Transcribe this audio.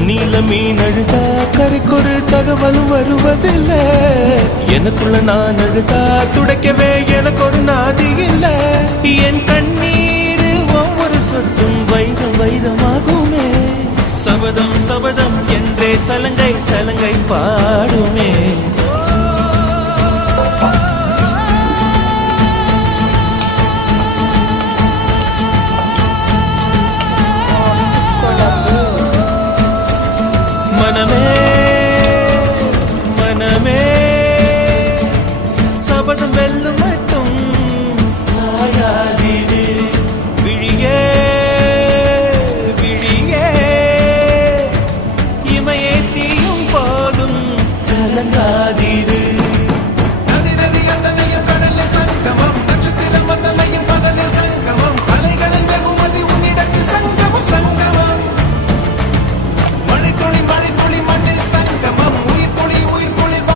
தண்ணியில மீன் அழுதா கரைக்கொரு தகவலும் வருவதில்ல. எனக்குள்ள நான் அழுதா துடைக்கவே எனக்கு ஒரு நாதி இல்ல. என் கண்ணீர் ஒவ்வொரு சொட்டும் வைரம் வைரமாகுமே. சபதம் சபதம் என்றே சலங்கை சலங்கை பாடுமே.